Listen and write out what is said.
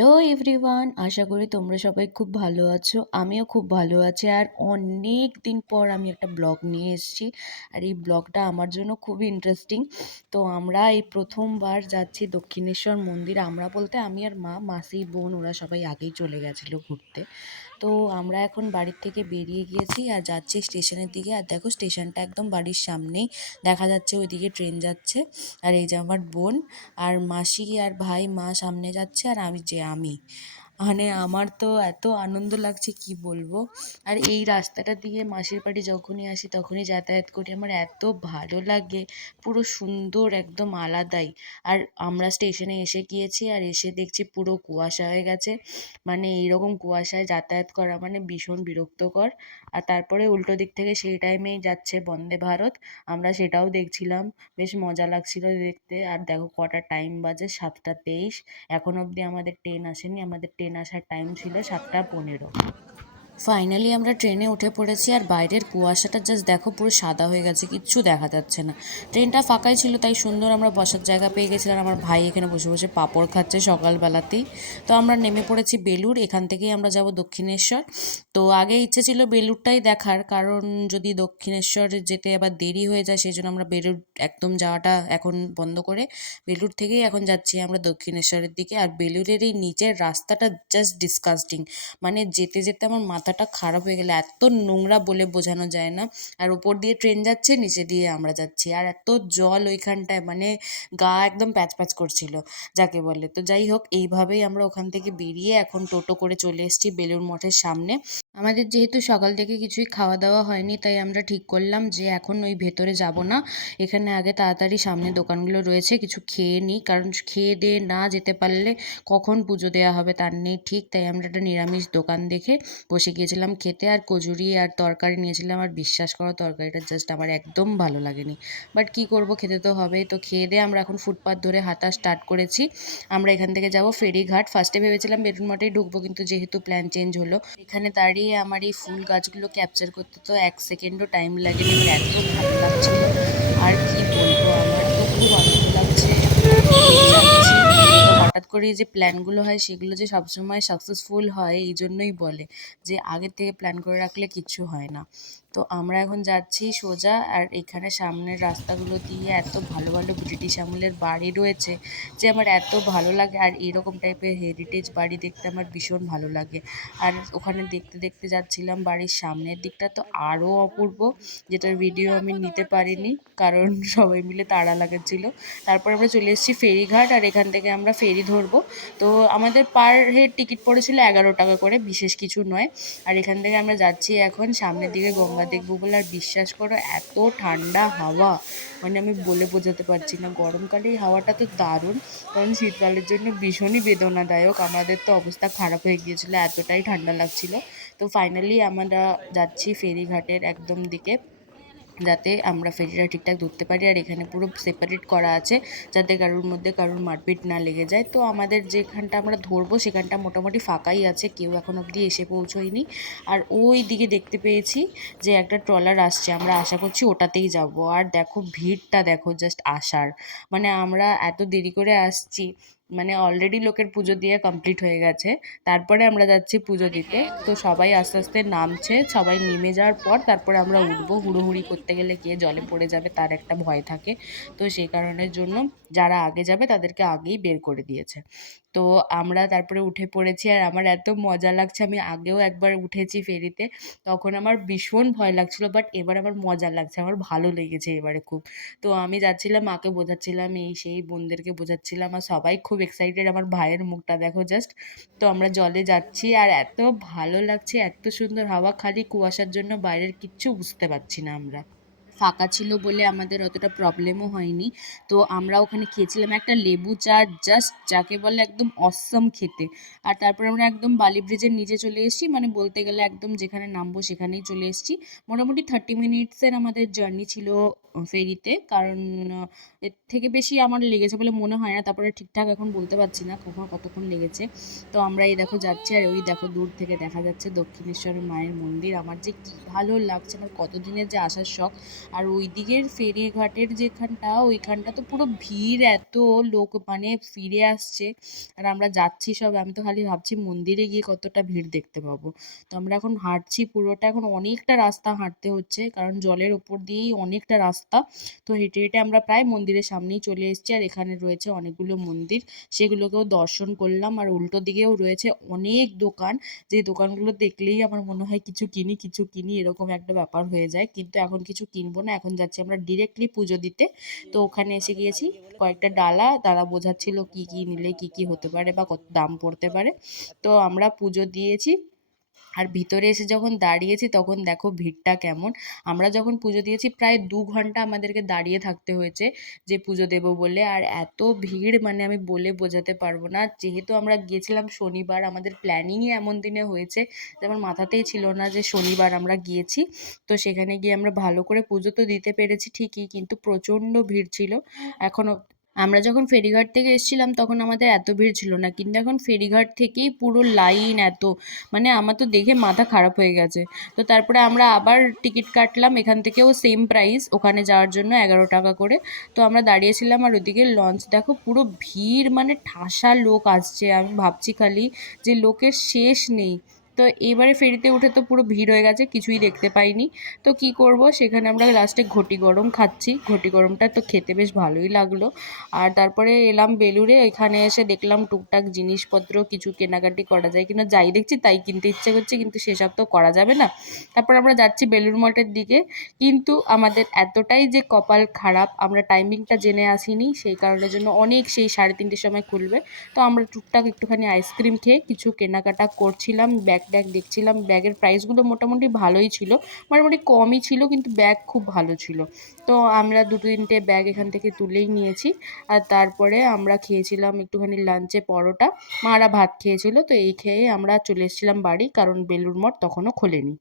Hello everyone, আশা করি তোমরা সবাই খুব ভালো আছো। আমিও খুব ভালো আছি। আর অনেক দিন পর আমি একটা ব্লগ নিয়ে এসেছি। আর এই ব্লগটা আমার জন্য খুবই ইন্টারেস্টিং। তো আমরা এই প্রথমবার যাচ্ছি দক্ষিণেশ্বর মন্দির। আমরা বলতে আমি আর মা, মাসি, বোন ওরা সবাই আগেই চলে গেছিলো ঘুরতে। তো আমরা এখন বাড়ির থেকে বেরিয়ে গিয়েছি আর যাচ্ছি স্টেশনের দিকে। আর দেখো স্টেশনটা একদম বাড়ির সামনেই, দেখা যাচ্ছে ওইদিকে ট্রেন যাচ্ছে। আর এই যে আমার বোন আর মাসি আর ভাই, মা সামনে যাচ্ছে আর আমি মানে আমার তো এত আনন্দ লাগছে কি বলবো। আর এই রাস্তাটা দিয়ে মাসির বাড়ি যখনই আসি তখনই যাতায়াত করি, আমার এত ভালো লাগে, পুরো সুন্দর একদম আলাদাই। আর আমরা স্টেশনে এসে গিয়েছি আর এসে দেখছি পুরো কুয়াশা হয়ে গেছে। মানে এইরকম কুয়াশায় যাতায়াত করা মানে ভীষণ বিরক্তকর। আর তারপরে উল্টো দিক থেকে সেই টাইমেই যাচ্ছে বন্দে ভারত, আমরা সেটাও দেখছিলাম, বেশ মজা লাগছিল দেখতে। আর দেখো কটা টাইম বাজে, 7টা 23। এখন অবধি আমাদের ট্রেন আসেনি, আমাদের ট্রেন আসার টাইম ছিল 7টা 15। ফাইনালি আমরা ট্রেনে উঠে পড়েছি আর বাইরের কুয়াশাটা জাস্ট দেখো, পুরো সাদা হয়ে গেছে, কিচ্ছু দেখা যাচ্ছে না। ট্রেনটা ফাঁকাই ছিল, তাই সুন্দর আমরা বসার জায়গা পেয়ে গেছিলাম। আমার ভাই এখানে বসে বসে পাঁপড় খাচ্ছে সকালবেলাতেই। তো আমরা নেমে পড়েছি বেলুড়, এখান থেকেই আমরা যাব দক্ষিণেশ্বর। তো আগে ইচ্ছে ছিল বেলুড়টাই দেখার, কারণ যদি দক্ষিণেশ্বর যেতে আবার দেরি হয়ে যায়, সেই জন্য আমরা বেলুড় একদম যাওয়াটা এখন বন্ধ করে বেলুড় থেকেই এখন যাচ্ছি আমরা দক্ষিণেশ্বরের দিকে। আর বেলুড়ের এই নিচের রাস্তাটা জাস্ট ডিসকাস্টিং, মানে যেতে যেতে আমার মাথাটা খারাপ হয়ে গেলে, এত নোংরা বলে বোঝানো যায় না। আর ওপর দিয়ে ট্রেন যাচ্ছে, নিচে দিয়ে আমরা যাচ্ছি, আর এত জল ওইখানটায়, মানে গা একদম প্যাচ প্যাচ করছিল যাকে বলে। তো যাই হোক, এইভাবেই আমরা ওখান থেকে বেরিয়ে এখন টোটো করে চলে এসেছি বেলুড় মঠের সামনে। আমাদের যেহেতু সকাল থেকে কিছুই খাওয়া দাওয়া হয়নি, তাই আমরা ঠিক করলাম যে এখন ওই ভেতরে যাব না, এখানে আগে তাড়াতাড়ি সামনে দোকানগুলো রয়েছে কিছু খেয়ে নিই, কারণ খেয়ে দিয়ে না যেতে পারলে কখন পুজো দেওয়া হবে তার নেই ঠিক। তাই আমরা একটা নিরামিষ দোকান দেখে বসে গিয়েছিলাম খেতে। আর কচুরি আর তরকারি নিয়েছিলাম, আর বিশ্বাস করো তরকারিটা জাস্ট আমার একদম ভালো লাগেনি, বাট কি করব, খেতে তো হবেই। তো খেয়ে দিয়ে আমরা এখন ফুটপাথ ধরে হাঁটা স্টার্ট করেছি। আমরা এখান থেকে যাব ফেরিঘাট। ফার্স্টে ভেবেছিলাম বেলুড় মঠেই ঢুকবো, কিন্তু যেহেতু প্ল্যান চেঞ্জ হলো, এখানে দাঁড়িয়ে আমার এই ফুল গাছগুলো ক্যাপচার করতে তো 1 সেকেন্ডও টাইম লাগেনি, আমার এত ভালো লাগছিল। আর কি বলবো, আমার তো খুব আনন্দ লাগছে, যাচ্ছি। তো হঠাৎ করে যে প্ল্যানগুলো হয় সেগুলো যে সবসময় সাকসেসফুল হয়, এই জন্যই বলে যে আগে থেকে প্ল্যান করে রাখলে কিচ্ছু হয় না। তো আমরা এখন যাচ্ছি সোজা, আর এখানে সামনের রাস্তাগুলো দিয়ে এত ভালো ভালো ব্রিটিশ আমলের বাড়ি রয়েছে যে আমার এত ভালো লাগে। আর এরকম টাইপের হেরিটেজ বাড়ি দেখতে আমার ভীষণ ভালো লাগে। আর ওখানে দেখতে দেখতে যাচ্ছিলাম, বাড়ির সামনের দিকটা তো আরও অপূর্ব, যেটার ভিডিও আমি নিতে পারিনি কারণ সবাই মিলে তাড়া লাগাচ্ছিল। তারপর আমরা চলে এসেছি ফেরিঘাট, আর এখান থেকে আমরা ফেরি ধরবো। তো আমাদের পার হেড টিকিট পড়েছিল 11 টাকা করে, বিশেষ কিছু নয়। আর এখান থেকে আমরা যাচ্ছি এখন সামনের দিকে গঙ্গা দেখবো বলে। আর বিশ্বাস করো এত ঠান্ডা হাওয়া, মানে আমি বলে বোঝাতে পারছি না। গরমকালে এই হাওয়াটা তো দারুণ, কারণ শীতকালের জন্য ভীষণই বেদনাদায়ক। আমাদের তো অবস্থা খারাপ হয়ে গিয়েছিলো, এতটাই ঠান্ডা লাগছিল। তো ফাইনালি আমরা যাচ্ছি ফেরিঘাটের একদম দিকে, যাতে আমরা ফেরিটা ঠিকঠাক ধরতে পারি। আর এখানে পুরো সেপারেট করা আছে যাতে কারোর মধ্যে কারোর মারপিট না লেগে যায়। তো আমাদের যেখানটা আমরা ধরবো সেখানটা মোটামুটি ফাঁকাই আছে, কেউ এখন অবধি এসে পৌঁছোয়নি। আর ওই দিকে দেখতে পেয়েছি যে একটা ট্রলার আসছে, আমরা আশা করছি ওটাতেই যাব। আর দেখো ভিড়টা দেখো, জাস্ট আসার, মানে আমরা এত দেরি করে আসছি, মানে অলরেডি লোকের পুজো দিয়ে কমপ্লিট হয়ে গেছে, তারপরে আমরা যাচ্ছি পুজো দিতে। তো সবাই আস্তে আস্তে নামছে, সবাই নেমে যাওয়ার পর তারপরে আমরা উঠবো। হুড়োহুড়ি করতে গেলে কে জলে পড়ে যাবে তার একটা ভয় থাকে, তো সেই কারণের জন্য যারা আগে যাবে তাদেরকে আগেই বের করে দিয়েছে। তো আমরা তারপরে উঠে পড়েছি, আর আমার এত মজা লাগছে, আমি আগেও একবার উঠেছি ফেরিতে, তখন আমার ভীষণ ভয় লাগছিল, বাট এবার আমার মজা লাগছে, আমার ভালো লেগেছে এবারে খুব। তো আমি যাচ্ছিলাম, মাকে বোঝাচ্ছিলাম, এই সেই বোনদেরকে বোঝাচ্ছিলাম, আর সবাই খুব এক্সাইটেড, আমার ভাইয়ের মুখটা দেখো জাস্ট। তো আমরা জলে যাচ্ছি আর এত ভালো লাগছে, এত সুন্দর হাওয়া, খালি কুয়াশার জন্য বাইরের কিচ্ছু বুঝতে পারছি না আমরা। ফাঁকা ছিল বলে আমাদের অতটা প্রবলেমও হয়নি। তো আমরা ওখানে খেয়েছিলাম একটা লেবু চা, জাস্ট যাকে বলে একদম অসম খেতে। আর তারপর আমরা একদম বালি ব্রিজের নিচে চলে এসেছি, মানে বলতে গেলে একদম যেখানে নামবো সেখানেই চলে এসেছি। মোটামুটি 30 মিনিটসের আমাদের জার্নি ছিল ফেরিতে, কারণ এর থেকে বেশি আমার লেগেছে বলে মনে হয় না। তারপরে ঠিকঠাক এখন বলতে পারছি না কখন কতক্ষণ লেগেছে। তো আমরা এই দেখো যাচ্ছি, আর ওই দেখো দূর থেকে দেখা যাচ্ছে দক্ষিণেশ্বরের মায়ের মন্দির। আমার যে কি ভালো লাগছে, আমার কতদিনের যে আসার শখ। আর ওই দিকের ফেরিঘাটের যেখানটা, ওইখানটা তো পুরো ভিড়, এত লোক মানে ফিরে আসছে আর আমরা যাচ্ছি সব। আমি তো খালি ভাবছি মন্দিরে গিয়ে কতটা ভিড় দেখতে পাবো। তো আমরা এখন হাঁটছি পুরোটা, এখন অনেকটা রাস্তা হাঁটতে হচ্ছে কারণ জলের ওপর দিয়েই অনেকটা রাস্তা। তো হেঁটে হেঁটে আমরা প্রায় মন্দিরের সামনেই চলে এসেছি, আর এখানে রয়েছে অনেকগুলো মন্দির, সেগুলোকেও দর্শন করলাম। আর উল্টো দিকেও রয়েছে অনেক দোকান, যে দোকানগুলো দেখলেই আমার মনে হয় কিছু কিনি কিছু কিনি, এরকম একটা ব্যাপার হয়ে যায়। কিন্তু এখন কিছু কিনবো না, এখন যাচ্ছি আমরা ডিরেক্টলি পুজো দিতে। তো ওখানে এসে গিয়েছি, কয়েকটা ডালা দাদা বোঝাচ্ছিল কি কি নিলে কি কি হতে পারে বা কত দাম পড়তে পারে। তো আমরা পুজো দিয়েছি, আর ভিতরে এসে যখন দাঁড়িয়েছি তখন দেখো ভিড়টা কেমন। আমরা যখন পুজো দিয়েছি প্রায় 2 ঘন্টা আমাদেরকে দাঁড়িয়ে থাকতে হয়েছে যে পুজো দেব বলে। আর এত ভিড় মানে আমি বলে বোঝাতে পারবো না। যেহেতু আমরা গিয়েছিলাম শনিবার, আমাদের প্ল্যানিংই এমন দিনে হয়েছে যে আমার মাথাতেই ছিল না যে শনিবার আমরা গিয়েছি। তো সেখানে গিয়ে আমরা ভালো করে পুজো তো দিতে পেরেছি ঠিকই, কিন্তু প্রচণ্ড ভিড় ছিল। এখনও আমরা যখন ফেরিঘাট থেকে এসেছিলাম তখন আমাদের এত ভিড় ছিল না, কিন্তু এখন ফেরিঘাট থেকেই পুরো লাইন এত, মানে আমার তো দেখে মাথা খারাপ হয়ে গেছে। তো তারপরে আমরা আবার টিকিট কাটলাম, এখান থেকেও সেম প্রাইস, ওখানে যাওয়ার জন্য 11 টাকা করে। তো আমরা দাঁড়িয়েছিলাম, আর ওদিকে লঞ্চ দেখো পুরো ভিড়, মানে ঠাসা লোক আসছে, আমি ভাবছি খালি যে লোকের শেষ নেই। তো এবারে ফেরিতে উঠে তো পুরো ভিড় হয়ে গেছে, কিছুই দেখতে পাইনি। তো কি করব, সেখানে আমরা লাস্টে ঘটি গরম খাচ্ছি, ঘটি গরমটা তো খেতে বেশ ভালোই লাগলো। আর তারপরে এলাম বেলুড়ে, এখানে এসে দেখলাম টুকটাক জিনিসপত্র কিছু কেনাকাটি করা যায় কিনা, যাই দেখছি তাই কিনতে ইচ্ছে করছে, কিন্তু সেসব তো করা যাবে না। তারপর আমরা যাচ্ছি বেলুড় মঠের দিকে, কিন্তু আমাদের এতটাই যে কপাল খারাপ, আমরা টাইমিংটা জেনে আসিনি, সেই কারণের জন্য অনেক সেই 3:30-র সময় খুলবে। তো আমরা টুকটাক একটুখানি আইসক্রিম খেয়ে কিছু কেনাকাটা করছিলাম, ব্যাগ ট্যাগ দেখছিলাম। ব্যাগের প্রাইসগুলো মোটামুটি ভালোই ছিল, মোটামুটি কমই ছিল, কিন্তু ব্যাগ খুব ভালো ছিল। তো আমরা 2-3টে ব্যাগ এখান থেকে তুলেই নিয়েছি। আর তারপরে আমরা খেয়েছিলাম একটুখানি লাঞ্চে পরোটা, মারা ভাত খেয়েছিল। তো এই খেয়ে আমরা চলে এসেছিলাম বাড়ি, কারণ বেলুড় মঠ তখনও খোলেনি।